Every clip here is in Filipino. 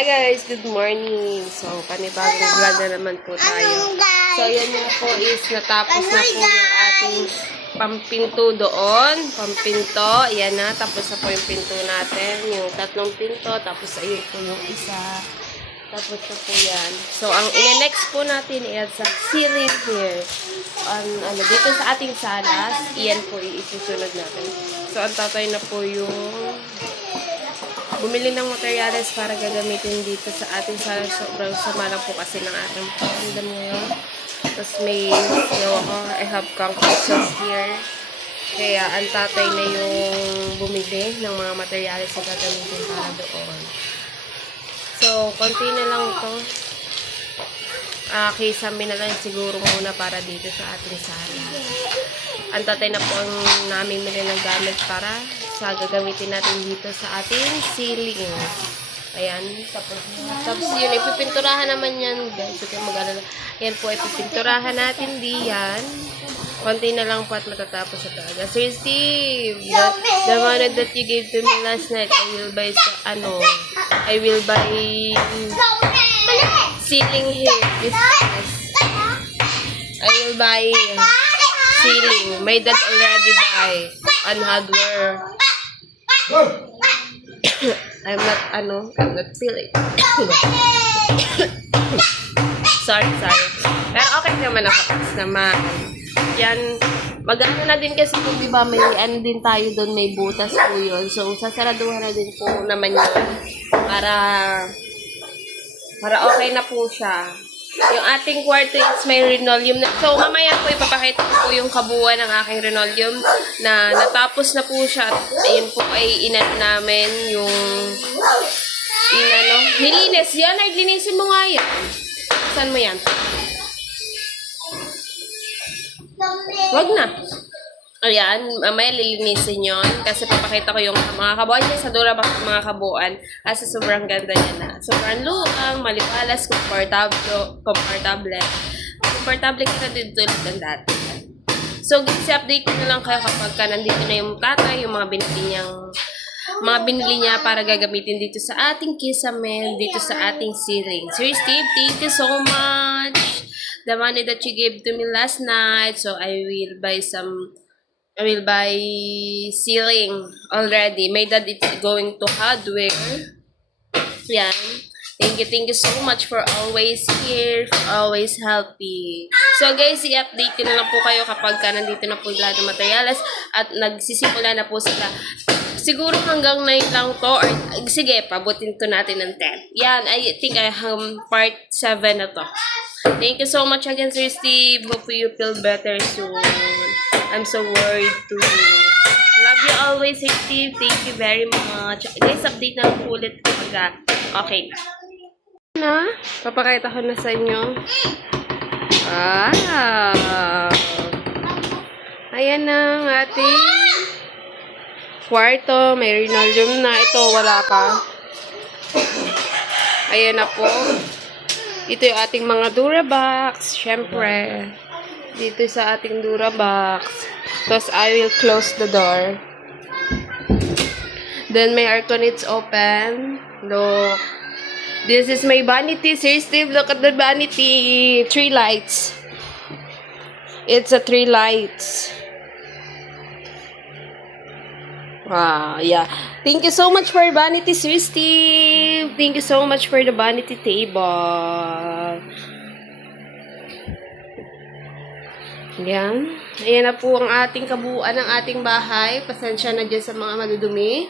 Hi guys, good morning. So, panibagong vlog na naman po tayo. So, yan nga po is natapos na po yung ating pampinto doon. Pampinto, yan na. Tapos na po yung pinto natin. Yung tatlong pinto. Tapos ayun po yung isa. Tapos na po yan. So, ang next po natin is sa ceiling here. Dito sa ating salas, iyan po isusunod natin. So, ang tatay na po yung bumili ng materyales para gagamitin dito sa ating salas. Sobrang sama lang po kasi ng ating pakiramdam ngayon. Tapos may, I have concussions here. Kaya ang tatay na yung bumili ng mga materyales na gagamitin para doon. So, konti na lang ito. Kisame na lang siguro muna para dito sa ating salas. Ang tatay na po ang namin mili ng gamit para sa gagamitin natin dito sa ating ceiling. Ayan. Tapos yun, ipipinturahan naman yan, guys. Okay, mag-alala. Yan po, ipipinturahan natin diyan. Konti na lang po at matatapos na talaga. Sir Steve, the money that you gave to me last night, I will buy ceiling here. I will buy ceiling. My dad already buy on hardware. I'm not feeling. sorry. Pero okay naman ako. Naman. Yan, mag-ano na din kasi kung diba may ano din tayo doon, may butas po yun. So, sasaraduhan na din po naman yun para okay na po siya. Yung ating kwarto is may linoleum na. So, mamaya po ipapakita ko po yung kabuuan ng aking linoleum na natapos na po siya. At ayun po ay inano namin yung nilinis. Yan, ay linisin mo nga yan. Saan mo yan? Wag na. Ayan, mamaya lilinisin yun. Kasi papakita ko yung mga kabuuan niya sa Dura mga kabuuan. Kasi sobrang ganda niya na. Sobrang luang, malipalas, komportable ka na din tulad ng dati. So, guys, update ko na lang kayo kapag nandito na yung tatay, yung mga binili niya para gagamitin dito sa ating kisame, dito sa ating ceiling. Sir Steve, thank you so much. The money that you gave to me last night, so I will buy ceiling already. My dad is going to hardware. Yan. Thank you so much for always here, for always helping. So guys, i-update ko na lang po kayo kapag nandito na po lahat ng materials at nagsisimula na po sila. Siguro hanggang 9 lang to, or sige, pabutin to natin ng 10. Yan, I think part 7 na to. Thank you so much again, Sir Steve. Hope you feel better soon. I'm so worried too. Love you always, Sir Steve. Thank you very much. Guys, update na lang ulit kapag okay na. Papakita ko na sa inyo. Ayan na ang ating kwarto. May linoleum na. Ito, wala pa. Ayan na po. Ito yung ating mga Durabox. Syempre. Dito sa ating Durabox. Tapos, I will close the door. Then, my aircon, it's open. Look. This is my vanity. Sir Steve, look at the vanity. 3 lights. It's a 3 lights. Wow, yeah. Thank you so much for vanity, Sir Steve. Thank you so much for the vanity table. Yan. Ayan na po ang ating kabuuan ng ating bahay. Pasensya na dyan sa mga madudumi.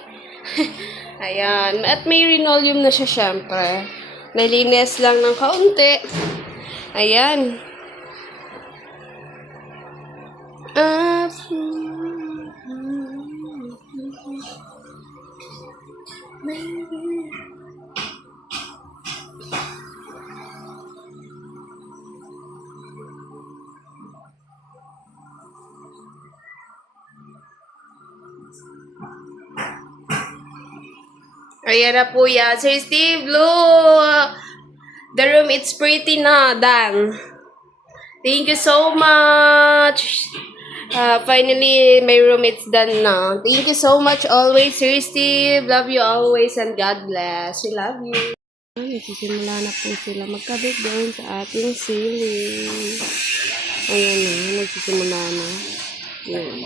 Ayan. At may linoleum na siya, syempre. Nalinis lang ng kaunti. Ayan. Ayan na po yan. Sir Steve, look! The room, it's pretty na. Done. Thank you so much. Finally, my room, it's done now. Thank you so much always, Sir Steve. Love you always and God bless. We love you. Nagsisimula na po sila magkabit doon sa ating ceiling. Ayan na, nagsisimula na. Ayan.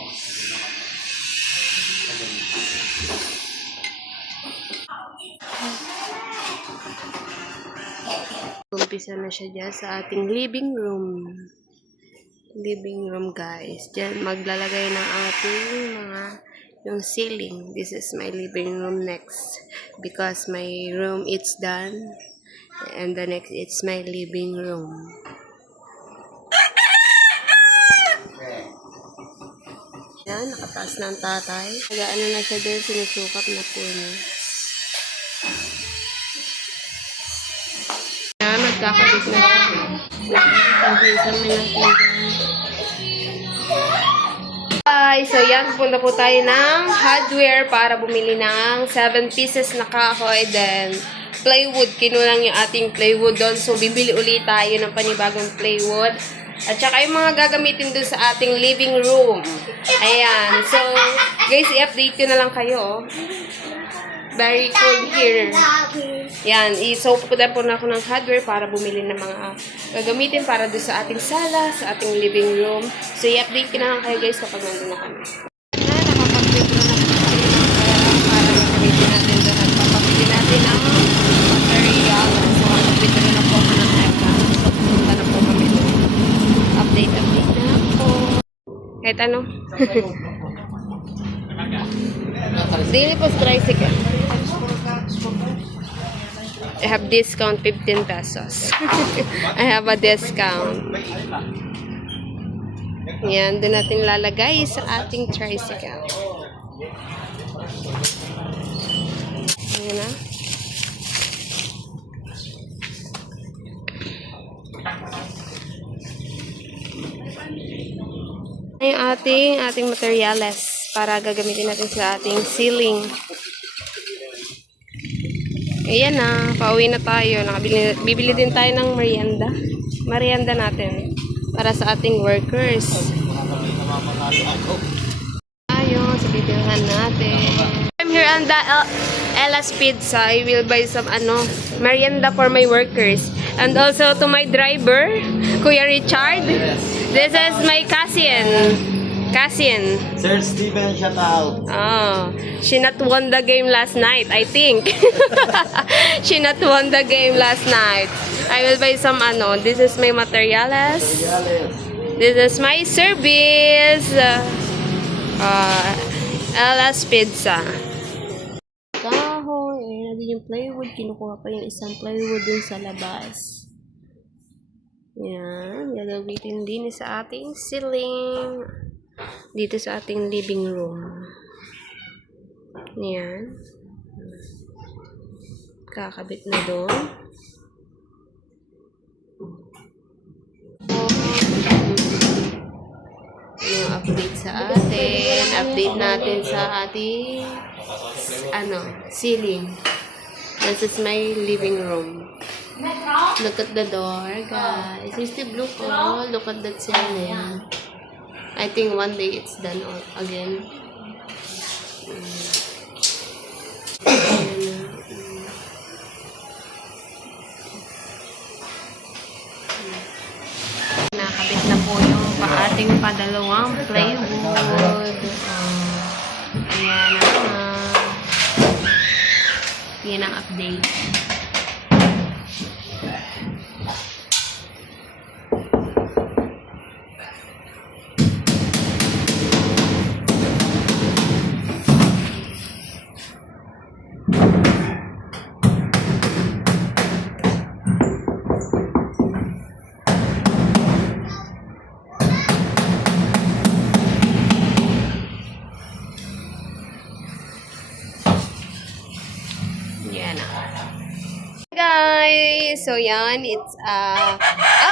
Umpisa na siya dyan sa ating living room. Living room, guys. Diyan maglalagay ng ating mga yung ceiling. This is my living room next. Because my room it's done. And the next it's my living room. Yan, nakataas na ang tatay. Nag-ano na siya din, sinusukat na po niya. Yan, nagkakabit na siya. Guys, so yan, pupunta po tayo ng hardware para bumili ng 7 pieces na kahoy. Then, plywood. Kinulang yung ating plywood doon. So, bibili ulit tayo ng panibagong plywood. At saka yung mga gagamitin doon sa ating living room. Ayan. So, guys, i-update ko na lang kayo. Very cold here. Yan. So, pupunta po na ako ng hardware para bumili ng mga gagamitin para doon sa ating sala, sa ating living room. So, i-update ko na lang kayo, guys, kapag nandun na kami. Nakapag-withdraw na po kami ng pera para gagamitin natin doon at papapili natin ang material. So, withdraw na po ako ng pera. So, pupunta na po kami doon. Update na po. Kahit ano. Daily post tricycle. I have discount 15 pesos. I have a discount. Yan, doon natin lalagay sa ating tricycle. Ayan na. Yung ating materials para gagamitin natin sa ating ceiling. Ayan na, pauwi na tayo. Bibili din tayo ng merienda. Merienda natin para sa ating workers. Ayun, sa bibilhan natin. I'm here on the Ella's Pizza. I will buy some merienda for my workers. And also to my driver, Kuya Richard. This is my cousin. Sir Steven, shout out. Oh, she not won the game last night, I think. She not won the game last night. I will buy some this is my materials. This is my service. Ella's Pizza. Kahoy, ayan din yung plywood. Kinukuha pa yung isang plywood dun sa labas. Yan, gagamitin din sa ating ceiling. Dito sa ating living room. Yan. Kakabit na doon. Yung update sa atin. Update natin sa ating ceiling. This is my living room. Look at the door, guys. It's the blue color. Look at that ceiling. I think one day it's done again. Nakabit na po yung ating padalawang plywood. Ayan na. Yan ang update. Guys, so yan, it's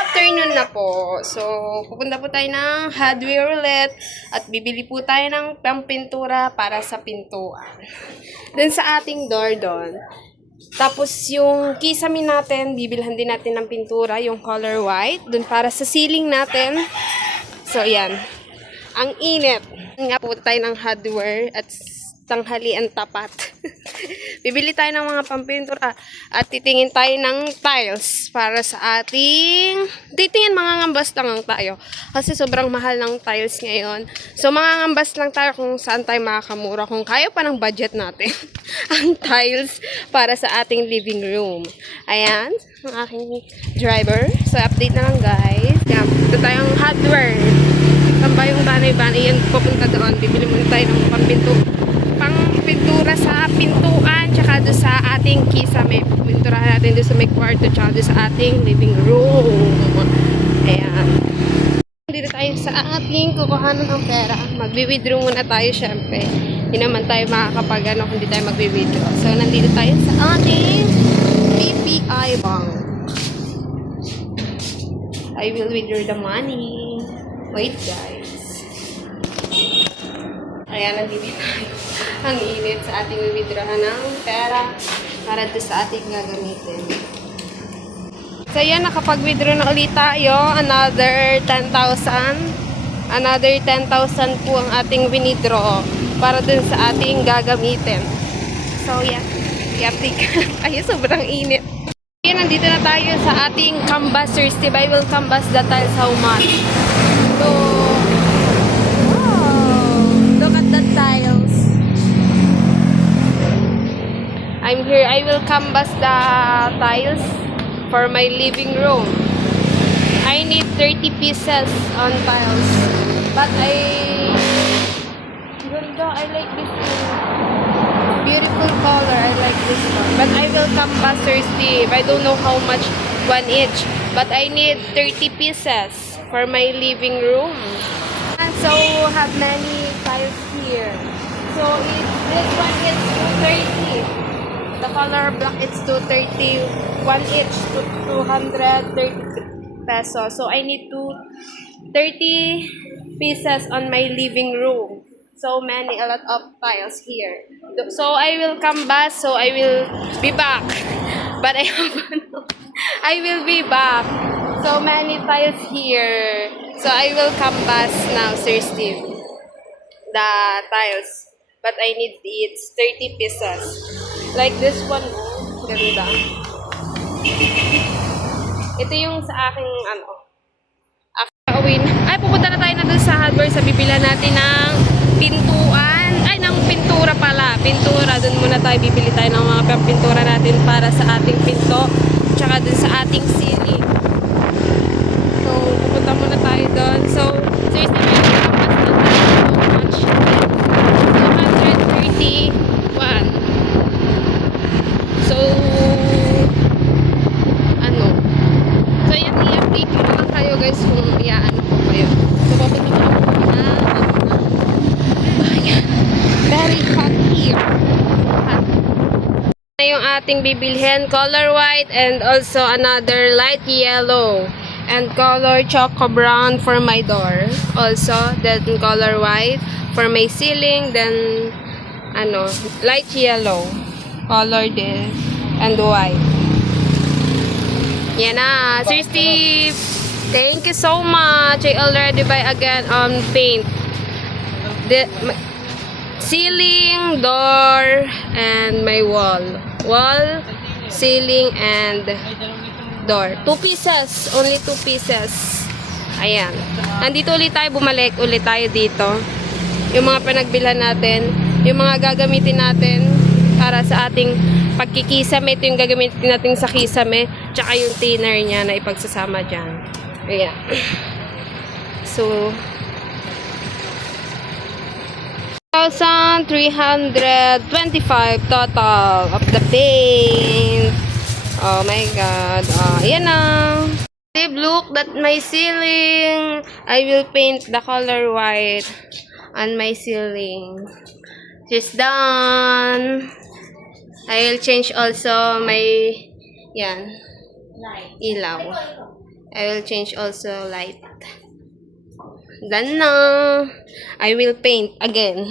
afternoon na po. So, pupunta po tayo ng hardware ulit at bibili po tayo ng pampintura para sa pintuan. Then sa ating door doon. Tapos yung kisame natin, bibilhan din natin ng pintura, yung color white, doon para sa ceiling natin. So, yan. Ang init. Nga po tayo ng hardware at tanghalian tapat. Bibili tayo ng mga pampintura at titingin tayo ng tiles para sa ating... Titingin, mga ngambas lang ang tayo. Kasi sobrang mahal ng tiles ngayon. So, mga ngambas lang tayo kung saan tayo makakamura. Kung kaya pa ng budget natin ang tiles para sa ating living room. Ayan, ang aking driver. So, update na lang guys. Yan, ito tayong hardware. Tamba yung banay-banay yan papunta doon. Bibili muna tayo ng pang-pintura sa pintuan tsaka doon sa ating kisame. Pinturahan natin doon sa may kwarto tsaka doon sa ating living room. Ayan. Dito tayo sa ating kukuhanan ng pera. Magwi-withdraw muna tayo syempre. Hindi naman tayo makakapag kung hindi tayo magwi-withdraw. So, nandito tayo sa ating BPI Bank. I will withdraw the money. Wait guys. Ayan, nandito tayo. Ang init sa ating withdrawan ng pera para doon sa ating gagamitin. So yan, nakapag-withdraw na ulit tayo. Another 10,000. Another 10,000 po ang ating withdraw para doon sa ating gagamitin. So yan. I-update ka. Ay, sobrang init. Yan, nandito na tayo sa ating canvassers. Diba, I will canvas the tiles how much. So, wow, look at the tiles. I'm here. I will canvas the tiles for my living room. I need 30 pieces on tiles. But ganda, I like this one. Beautiful color. I like this one. But I will canvas Steve. I don't know how much one each. But I need 30 pieces for my living room. And so have many tiles here. So this one is 230. The color black is 230. One each to 230 pesos. So I need 30 pieces on my living room. So many, a lot of tiles here. So I will come back. So I will be back. But I will be back. So many tiles here. So I will canvas now, Sir Steve. The tiles. But I need it 30 pieces. Like this one. Ganda. Ito yung sa aking ay, pupunta na tayo na dun sa hardware sa bibila natin ng pintuan. Ay, ng pintura pala. Pintura. Dun muna tayo. Bibili tayo ng mga pintura natin para sa ating pinto. Tsaka dun sa ating ceiling. So, pupunta muna tayo dun. So, seriously, much. 231. So, So, yan, i-update ko lang kayo guys kung iaan ko kayo. So, papunta ko lang po na ayan. Very hot here. Hot. Na yung ating bibilhin, color white and also another light yellow. And color choco brown for my door. Also, then color white for my ceiling. Then, light yellow. Color din. And white. Yan na. Sir Steve, thank you so much. I already buy again on paint. The ceiling, door, and my wall. Wall, ceiling, and door. 2 pieces. Only 2 pieces. Ayan. Nandito ulit tayo. Bumalik ulit tayo dito. Yung mga pinagbilhan natin. Yung mga gagamitin natin para sa ating pagkikisame. Ito yung gagamitin natin sa kisame. Tsaka yung thinner niya na ipagsasama dyan. Ayan. So, 1,325 total of the paint. Oh my God. Ayan na. Look at my ceiling. I will paint the color white on my ceiling. It's done. I will change also my ilaw. I will change also light. Done na. I will paint again.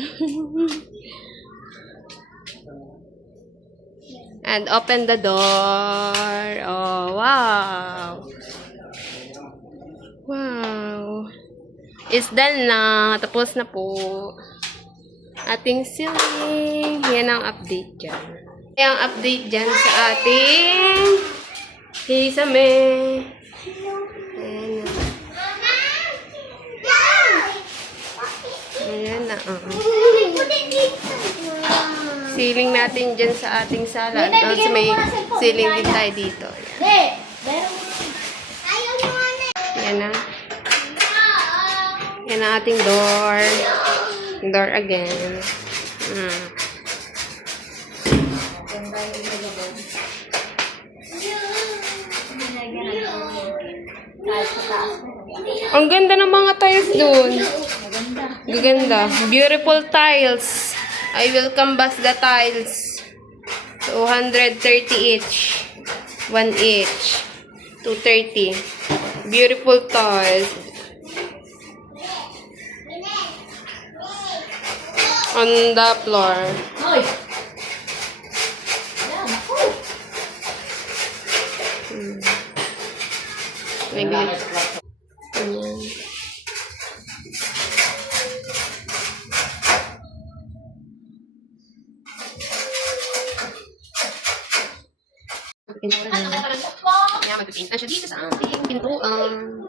And open the door. Oh, wow. Wow. It's done na. Tapos na po. ating ceiling. Yan ang update dyan. Yan ang update dyan sa ating kisame. Ayan na. Ayan na. Ceiling natin dyan sa ating sala. Tapos may ceiling din tayo dito. Ayan na. Yan ang ating door. Door again. Ang ganda ng mga tiles dun. Gaganda. Beautiful tiles. I will canvas the tiles. 230 each. 1 each. 230. Beautiful tiles. On the floor. May ganito. Ayan. Pintura na. Kaya mag-paint na siya dito sa ating pintuan.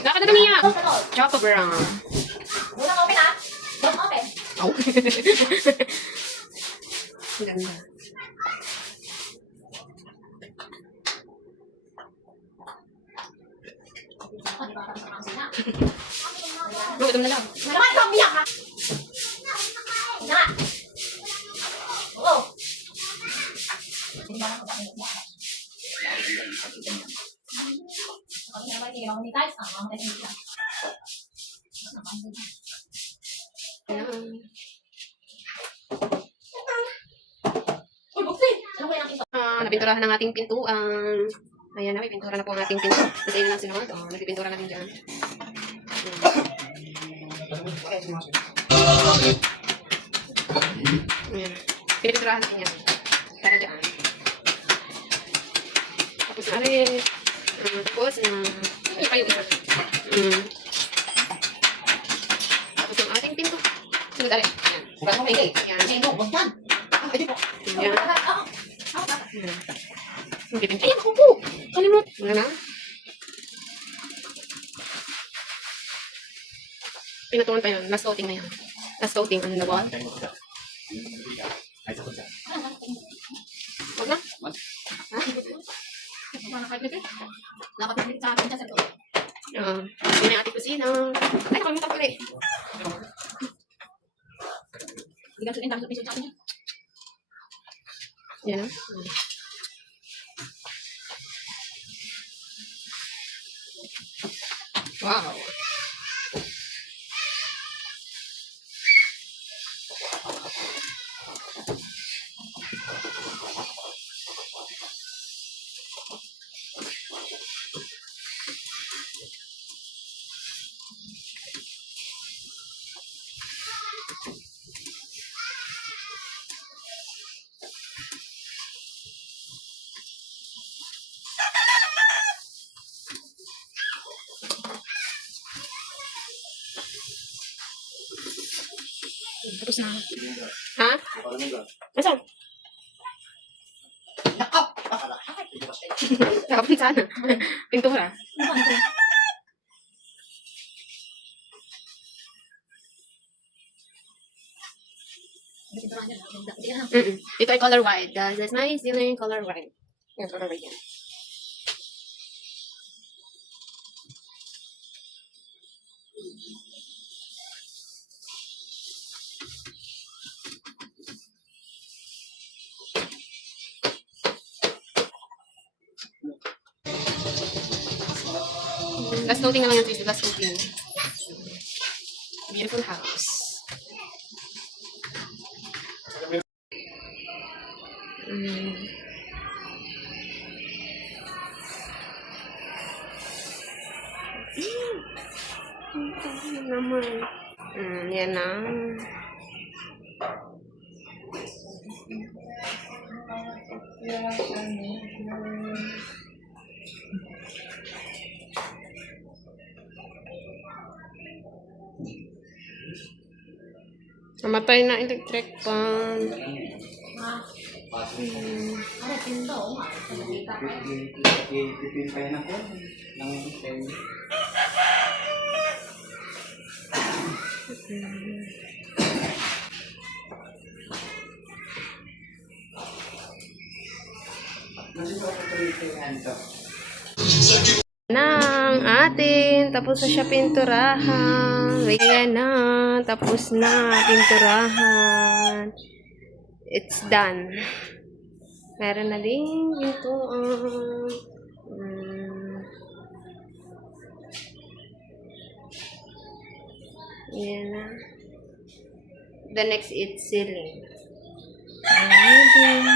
Dapat na niya. Choco brown. Unang open ah. Don't open. Oh. Ganda. Gutom na lang. Naman ka umiyak ha. Na. Oo. Napinturahan ng ating pintuan. Ayan na, may pintura na po ang ating pinto. Natayin na lang sila mga. Nagpipintura na din dyan. Ayan. Pinipinturahan natin yan. Para dyan. Tapos na rin. Tapos na. Ano pa yung isa? Tapos ang ating pinto. Sunod rin. Ayan. Ayan. Ayan. Ayan. Magpipinto. Ayan, ako po. Kalimut. Wala na. Pinatuan pa yun. Last coating na yan. Last coating on the wall. Huwag na. Yun yung ating kusina. Ay, nakalimutan pala eh. Yan na. Wow. Tapos na. Ha? Nasaan? Kapag sana. Pintura. Ito ay color white. This is my ceiling color white. Yung color white yan. Last coating naman yung twist. Last coating. Beautiful house. Naman. Yan na. Namatay na electric fan. Ipintayin ako ng 10. Nang atin, tapos na siya pinturahan. Ayan na, tapos na pinturahan. It's done. Meron na din pintuan. Ayan na. The next is ceiling. Ayan din.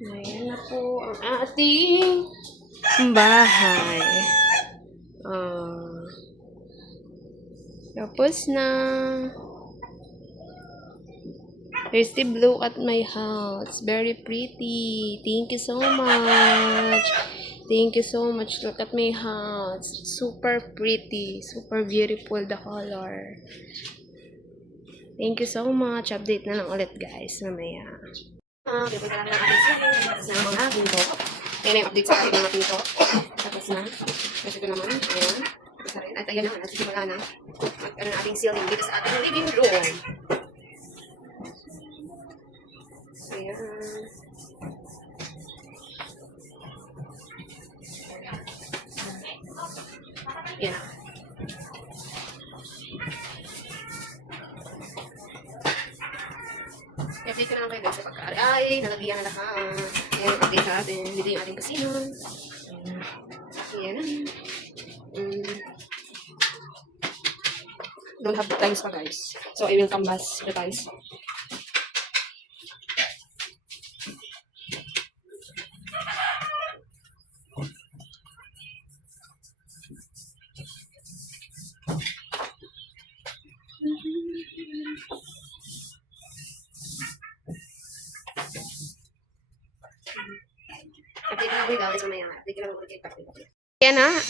Ayan na po ang ating bahay. Tapos na. There's the blue at my house. Very pretty. Thank you so much. Thank you so much. Look at my house. Super pretty. Super beautiful the color. Thank you so much. Update na lang ulit guys. Mamaya. Pupunta lang ng ating ceiling. Tapos na ang mga pinto. Ayan na yung update sa ating mga pinto. Tapos na. Tapos ito naman. Ayan. Tapos na rin. At ayan naman. Nasisimula na. Magkaroon ng ating ceiling dito sa ating living room. Ayan. Ayan. Update ko na lang kayo guys sa pagkaari. Ay, nalagyan na lahat. Ayan, update sa atin. Dito yung ating kasino. Ayan na. Don't have the tiles pa guys. So, I will canvas the tiles.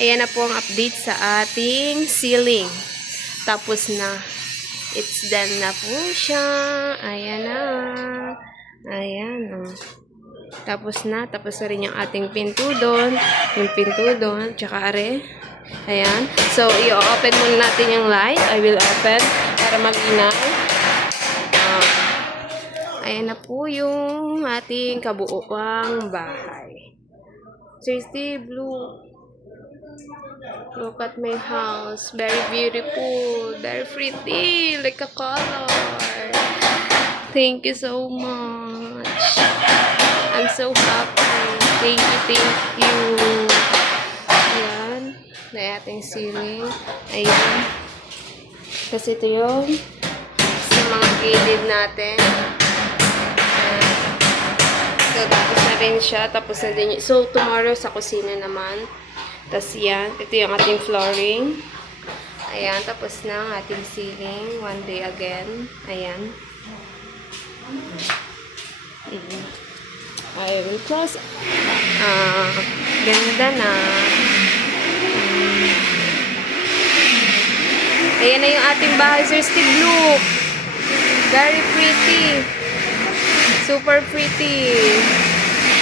Ayan na po ang update sa ating ceiling. Tapos na. It's done na po siya. Ayan na. Ayan. Tapos na. Tapos na rin yung ating pinto doon. Yung pinto doon. Tsaka are. Ayan. So, i-open muna natin yung light. I will open para mag-inaw. Ayan na po yung ating kabuuang bahay. Seriously, blue. Look at my house. Very beautiful. Very pretty. Like a color. Thank you so much. I'm so happy. Thank you, thank you. Ayan. Na ating ceiling. Ayan. Kasi ito yung sa mga gilid natin. Ayan. So, tapos na rin siya. Tapos na din yun. So, tomorrow sa kusina naman. Tapos yan, ito yung ating flooring. Ayan, tapos na ang ating ceiling. One day again. Ayan. I will close. Ganda na. Ayan na yung ating bahay, Sir Steve. Look. Very pretty. Super pretty.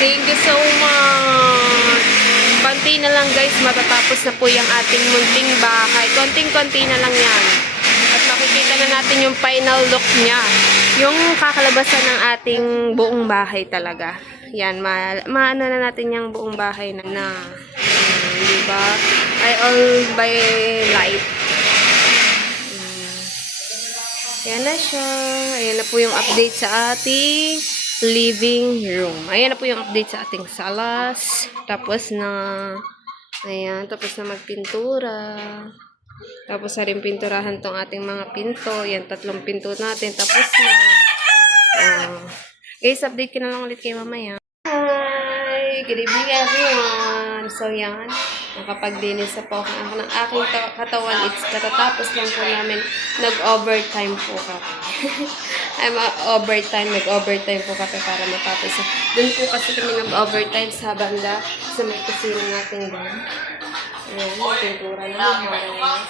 Thank you so much. Konti na lang guys, matatapos na po yung ating munting bahay. Konting-konti na lang yan. At makikita na natin yung final look niya. Yung kakalabasan ng ating buong bahay talaga. Yan, maano na natin yung buong bahay na diba? I all by light. Ayan na siya. Ayan na po yung update sa ating living room. Ayan na po yung update sa ating salas. Tapos na, ayan, tapos na magpintura. Tapos na rin pinturahan tong ating mga pinto. Yan, 3 pinto natin. Tapos na. Guys, update ko na lang ulit kayo mamaya. Hi! Good evening everyone! So yan, nakapaglinis na po ako ng aking katawan. It's katatapos lang po namin. Nag-overtime po kami. Nag-overtime po kami para matapos. Doon po kasi kami nag-overtime sa banda sa may kusina natin doon. Ayan, pintura na mahal.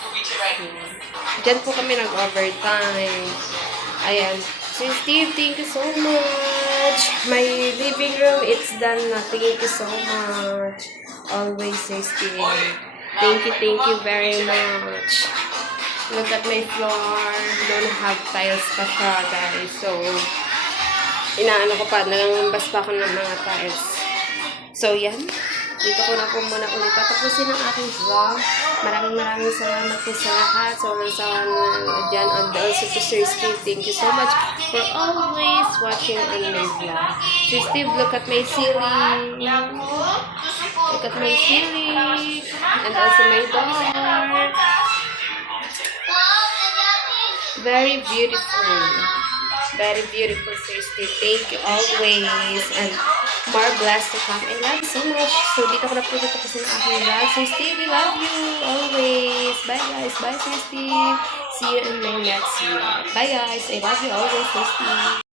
Diyan po kami nag-overtime. Ayan. So, Steve, thank you so much. My living room, it's done na. Thank you so much. Always, Steve. Thank you very much. Look at my floor. Don't have tiles pa siya, guys. So, inaano ko pa, nangangambas pa ako ng mga tiles. So, yan. Dito ko na po muna ulit tatapusin ang aking vlog. Maraming salamat po sa lahat. So, sa dyan, and also to Sir Steve, thank you so much for always watching on my vlog. Sir Steve, look at my ceiling. Look at my ceiling. And also my door. Very beautiful. Very beautiful, Sir Steve. Thank you always. And more blessed to come. I love you so much. So, dito ko na po tapusin ang aking vlog. Sir Steve, we love you always. Bye, guys. Bye, Sir Steve. See you in my next vlog. Bye, guys. I love you always, Sir Steve.